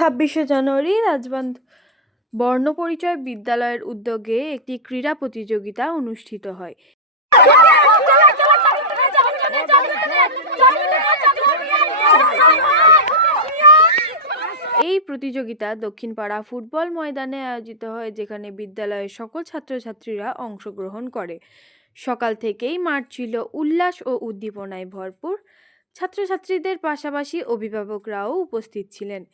ছাব্বিশে জানুয়ারি রাজবান্ধ বর্ণপরিচয় বিদ্যালয়ের উদ্যোগে একটি ক্রীড়া প্রতিযোগিতা অনুষ্ঠিত হয়। এই প্রতিযোগিতা দক্ষিণপাড়া ফুটবল ময়দানে আয়োজিত হয়, যেখানে বিদ্যালয়ের সকল ছাত্রছাত্রীরা অংশগ্রহণ করে। সকাল থেকেই মাঠ ছিল উল্লাস ও উদ্দীপনায় ভরপুর। ছাত্রছাত্রীদের পাশাপাশি অভিভাবকরাও উপস্থিত ছিলেন।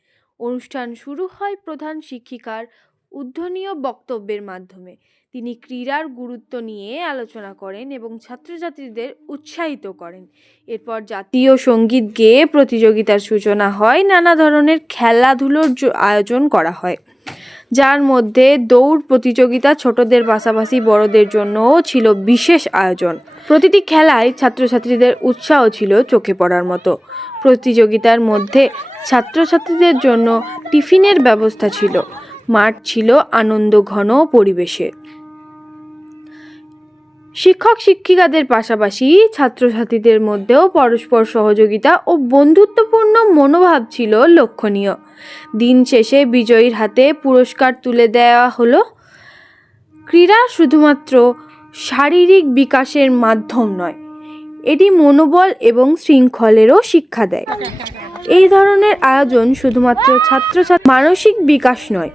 অনুষ্ঠান শুরু হয় প্রধান শিক্ষিকার উদ্ধনীয় বক্তব্যের মাধ্যমে। তিনি ক্রীড়ার গুরুত্ব নিয়ে আলোচনা করেন এবং ছাত্রছাত্রীদের উৎসাহিত করেন। এরপর জাতীয় সংগীত গেয়ে প্রতিযোগিতার সূচনা হয়, নানা ধরনের খেলাধুলোর আয়োজন করা হয়। যার মধ্যে দৌড় প্রতিযোগিতা ছোটদের পাশাপাশি বড়দের জন্যও ছিল বিশেষ আয়োজন। প্রতিটি খেলায় ছাত্রছাত্রীদের উৎসাহ ছিল চোখে পড়ার মতো। প্রতিযোগিতার মধ্যে ছাত্রছাত্রীদের জন্য টিফিনের ব্যবস্থা ছিল। মাঠ ছিল আনন্দ ঘন পরিবেশে। শিক্ষক, শিক্ষিকাদের পাশাপাশি ছাত্রছাত্রীদের মধ্যেও পরস্পর সহযোগিতা ও বন্ধুত্বপূর্ণ মনোভাব ছিল লক্ষণীয়। দিন শেষে বিজয়ীর হাতে পুরস্কার তুলে দেওয়া হলো। ক্রীড়া শুধুমাত্র শারীরিক বিকাশের মাধ্যম নয় এটি মনোবল এবং শৃঙ্খলেরও শিক্ষা দেয়। এই ধরনের আয়োজন শুধুমাত্র ছাত্রছাত্রী মানসিক বিকাশ নয়,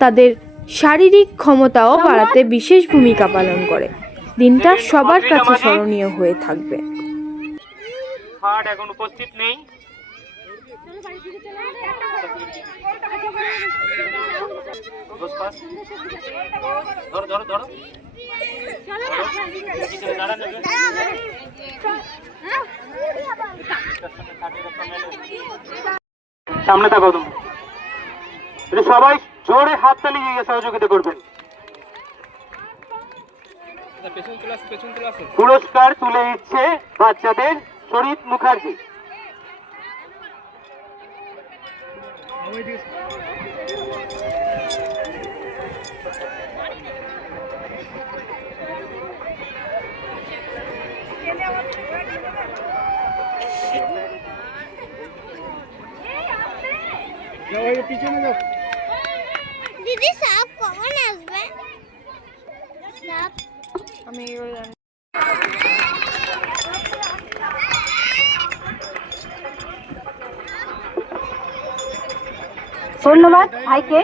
তাদের শারীরিক ক্ষমতাও বাড়াতে বিশেষ ভূমিকা পালন করে। দিনটা সবার কাছে স্মরণীয় হয়ে থাকবে। এখন উপস্থিত নেই। বস পাস। ধরো একজন। সামনে তুমি। এটা সবাই জোরে হাত তালি দিয়ে সহযোগিতা করবেন পুরস্কার তুলে দিচ্ছে বাচ্চাদের শরীফ মুখার্জি। দিদি সাপ কখন আসবে? সাপ। আমি ধন্যবাদ ভাইকে।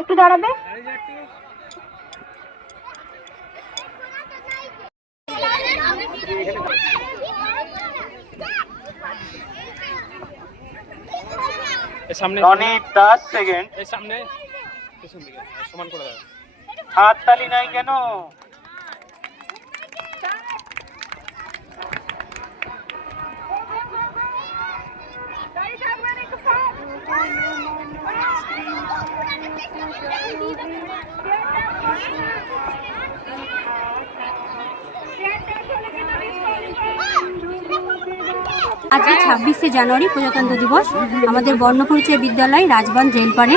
একটু দাঁড়াবে? সামনে রনিত দাস সেকেন্ড এর সামনে পেছন দিকে সমান করে দাও। হাত তালি নাই কেন? আজকে ছাব্বিশে জানুয়ারি প্রজাতন্ত্র দিবস। আমাদের বর্ণপরিচয় বিদ্যালয় রাজবান জেলপাড়ে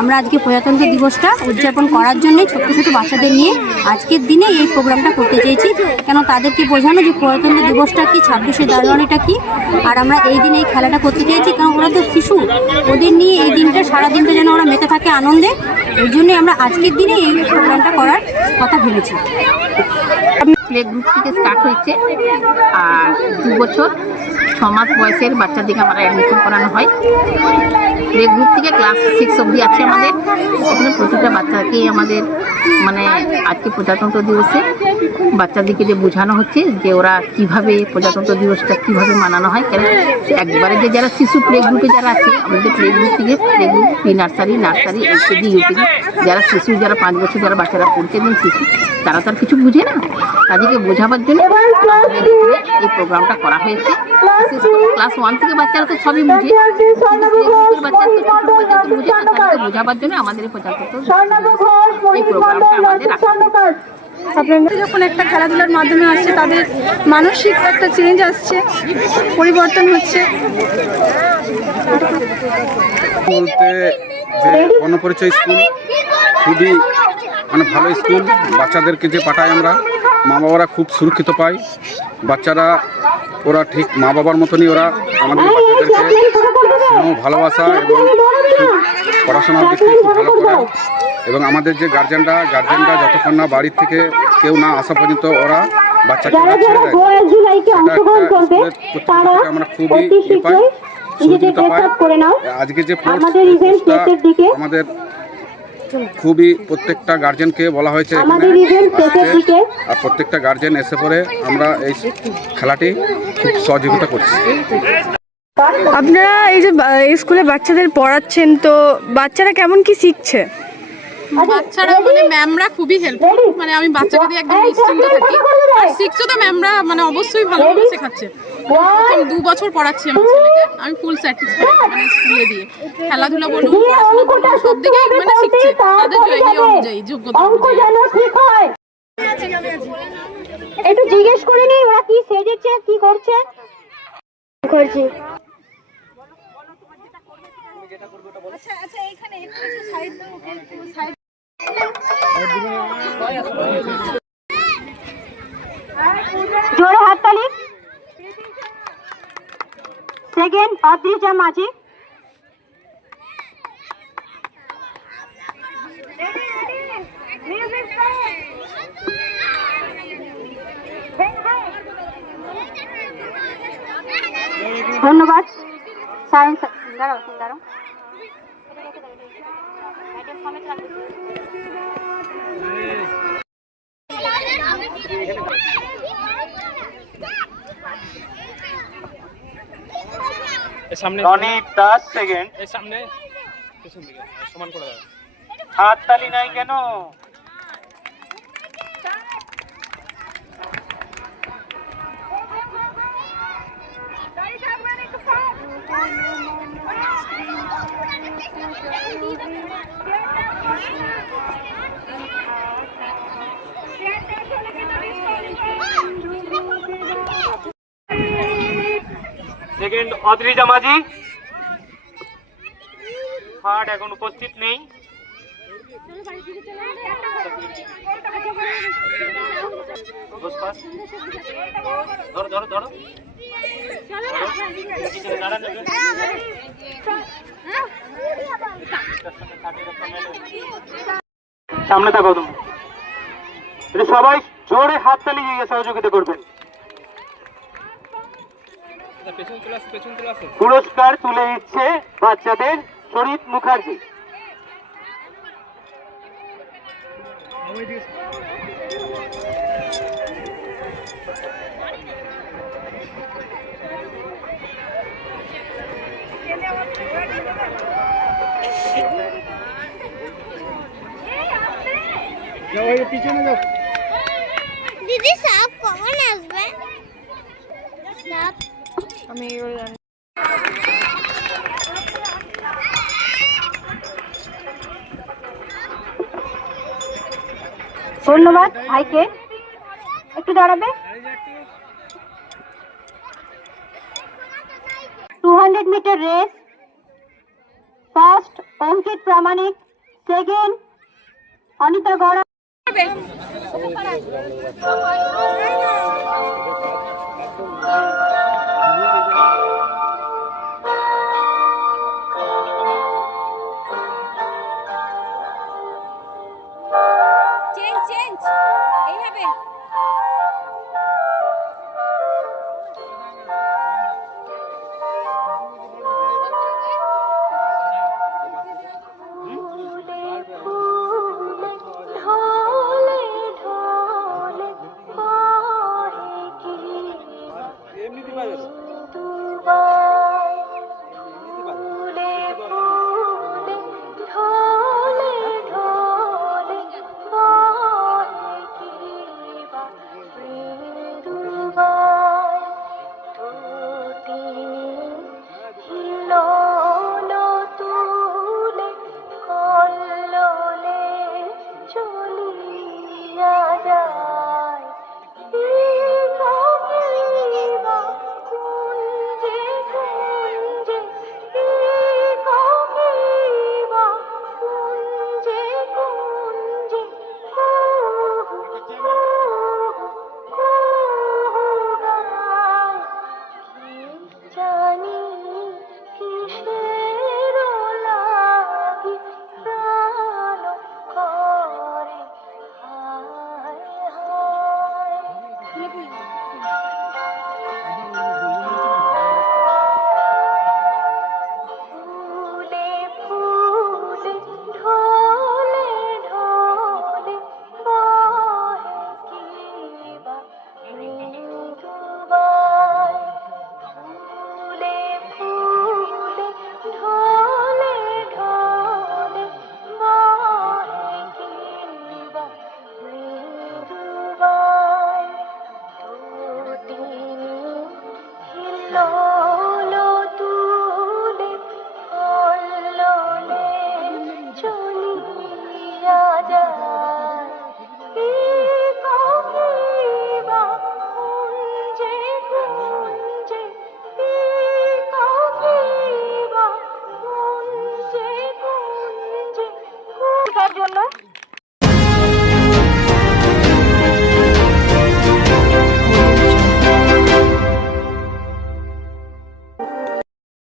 আমরা আজকে প্রজাতন্ত্র দিবসটা উদযাপন করার জন্যই ছোট্ট ছোট বাচ্চাদের নিয়ে আজকের দিনে এই প্রোগ্রামটা করতে চেয়েছি। কেন তাদেরকে বোঝানো যে প্রজাতন্ত্র দিবসটা কি, ছাব্বিশে জানুয়ারিটা কি? আর আমরা এই দিনে এই খেলাটা করতে চেয়েছি কারণ ওরা তো শিশু। ওদের নিয়ে এই দিনটা সারা দিনটা যেন ওরা মেতে থাকে আনন্দে। এই জন্যই আমরা আজকের দিনে এই প্রোগ্রামটা করার কথা ভেবেছি। প্লে গ্রুপ থেকে স্টার্ট হয়েছে, আর দু বছর। বয়সের বয়সের বাচ্চাদেরকে আমরা অ্যাডমিশন করানো হয়। প্লে গ্রুপ থেকে ক্লাস সিক্স অবধি আছে আমাদের। এখানে প্রতিটা বাচ্চাকেই আমাদের মানে আজকে প্রজাতন্ত্র দিবসে বাচ্চাদেরকে যে বোঝানো হচ্ছে যে ওরা কীভাবে প্রজাতন্ত্র দিবসটা কীভাবে মানানো হয় কেন? একবারে যে যারা শিশু প্লে গ্রুপে যারা আছে আমাদের প্লে গ্রুপ থেকে play group pre nursery nursery LKG UKG যারা শিশু যারা পাঁচ বছর যারা বাচ্চারা পড়ছে দিন শিশু তারা তো আর কিছু বুঝে না। তাদেরকে বোঝাবার জন্য এই প্রোগ্রামটা করা হয়েছে। ক্লাস ওয়ান থেকে বাচ্চারা তো সবই বুঝে। বাচ্চারা তো বুঝে না। তাদেরকে বোঝাবার জন্য আমাদের এই প্রজাতন্ত্র এই আমাদের আপনারা যখন একটা খেলাধুলার মাধ্যমে আসছে তাদের মানসিক একটা চেঞ্জ আসছে পরিবর্তন হচ্ছে। বলতে যে গণপরিচয় স্কুল খুবই মানে ভালো স্কুল। বাচ্চাদেরকে যে পাঠাই আমরা মা বাবারা খুব সুরক্ষিত পাই বাচ্চারা ওরা ঠিক মা বাবার মতনই ওরা আমাদের বাচ্চাদেরকে ভালোবাসা এবং খুব পড়াশোনার দিক থেকে খুব ভালো করে। এবং আমাদের যে গার্জেনরা গার্জেনরা যতক্ষণ না বাড়ির থেকে কেউ না আসা পর্যন্ত ওরা বাচ্চাকে ছেড়ে দেয়। আমরা খুবই পাই সহযোগিতা পাই। আজকে যে আমাদের খুবই প্রত্যেকটা গার্জেনকে বলা হয়েছে আর প্রত্যেকটা গার্জেন এসে পরে আমরা এই খেলাটি খুব সহযোগিতা করছি। আপনারা এই যে এই স্কুলে বাচ্চাদের পড়াচ্ছেন তো বাচ্চারা কেমন কি শিখছে? বাচ্চারা মানে ম্যামরা খুবই হেল্পফুল মানে আমি বাচ্চাকে দিয়ে একদম নিশ্চিন্ত থাকি। আর শিখছো তো ম্যামরা মানে অবশ্যই ভালোভাবে শেখাচ্ছে। প্রথম দু বছর পড়াচ্ছি আমার ছেলেকে। আমি ফুল স্যাটিসফাইড মানে স্কুলে দিয়ে। খেলাধুলা বলুন পড়াশোনা বলুন সব দিকেই মানে শিখছে। তাদের ইয়ে অনুযায়ী যোগ্যতা অনুযায়ী একটু জিজ্ঞেস করে নি ওরা কি সেজেছে কি করছে? করছি। জোরে হাততালি সেকেন্ড অদ্রিজা মাঝি ধন্যবাদ সায়েন্স দাঁড়াও তুমি দাঁড়াও এই সামনে টনি দাস সেকেন্ড। এই সামনে। পেছন দিকে হ্যাঁ, সমান করে দাও। হাততালি নাই কেন? সেকেন্ড অদ্রিজা মাঝি থার্ড এখন উপস্থিত নেই। ধরো ধরো ধরো। সামনে থাকো তুমি। সবাই জোরে হাত তালি সহযোগিতা করবেন আচ্ছা, পেছন চলে আসো পেছন চলে আসো পুরস্কার তুলে দিচ্ছে বাচ্চাদের শরীফ মুখার্জি। দিদি সাপ কখন আসবে? সাপ আমি ধন্যবাদ ভাইকে। একটু দাঁড়াবে? Two hundred metre race first Ankit Pramanik second Anita Gora.